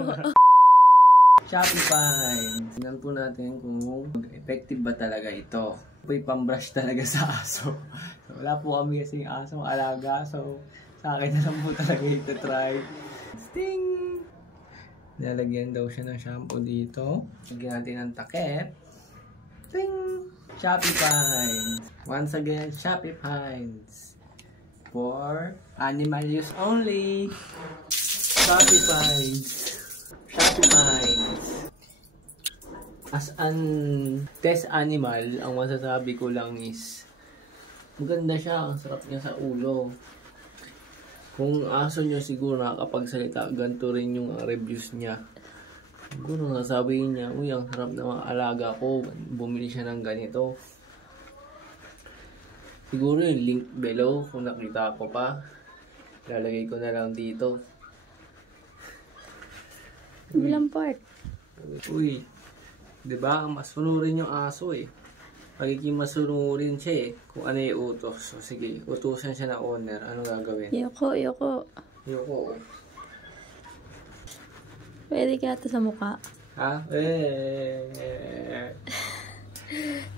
Opo. Shopify. Tingnan po natin kung effective ba talaga ito. May pambrush talaga sa aso. So, wala po kami kasing aso alaga. So, sa akin na lang po talaga ito try. Sting! Nalagyan daw siya ng shampoo dito. Lagyan natin ng takip. Sting! Shopify. Once again, Shopify. For animal use only. Shopify. Shopify. As an test animal, ang masasabi ko lang is maganda siya, ang sarap niya sa ulo. Kung aso nyo siguro nakakapagsalita, ganito rin yung reviews niya. Siguro nasabihin niya, uy, ang sarap na mga alaga ko, bumili siya ng ganito. Siguro yung link below, kung nakita ko pa, lalagay ko na lang dito. Bilang part. Uy, diba? Masunurin yung aso eh. Pagiging masunurin siya eh. Kung ano yung utos. So, sige, utusan siya na owner. Ano gagawin? Yoko. Yoko. Pwede kaya ito sa mukha. Ha?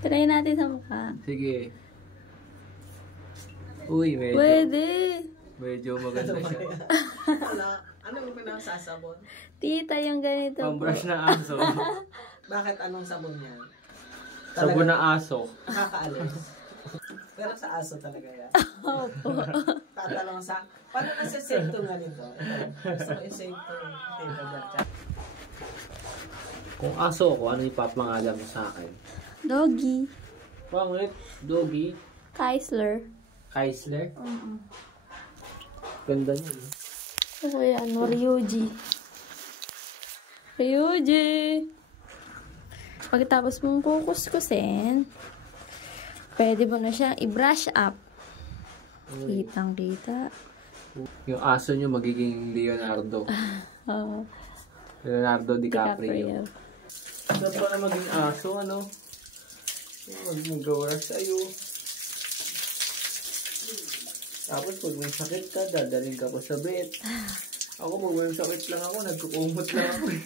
Try natin sa mukha. Sige. Uy, medyo. Pwede. Medyo maganda siya. Anong pinasasabon? Tita, yung ganito. Pambrush na aso. Bakit anong sabon yan? Sabon na aso. Nakakaalis. Pero sa aso talaga yan. Opo. Tatalong sa... Paano nasa-save to nga nito? Gusto ko i-save to. Kung aso ko, ano ipapangalan mo sa akin? Doggy. Pangit. Doggy. Kaisler. Kaisler. Ganda niya. Ano yan? Ryuji. Pagkatapos mong kukuskusin, pwede mo na siyang i-brush up. Kitang-kita. Yung aso nyo magiging Leonardo. Leonardo DiCaprio. Saan pa na maging aso, ano? Mag-gawras sa'yo. Tapos pag may sakit ka, dadaling ka pa sa vet. Ako pag may sakit lang ako, nagkukumot lang ako eh.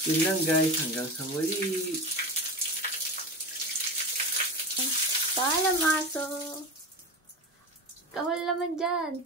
Yun lang guys, hanggang sa muli. Paalam, aso. Kawal naman dyan.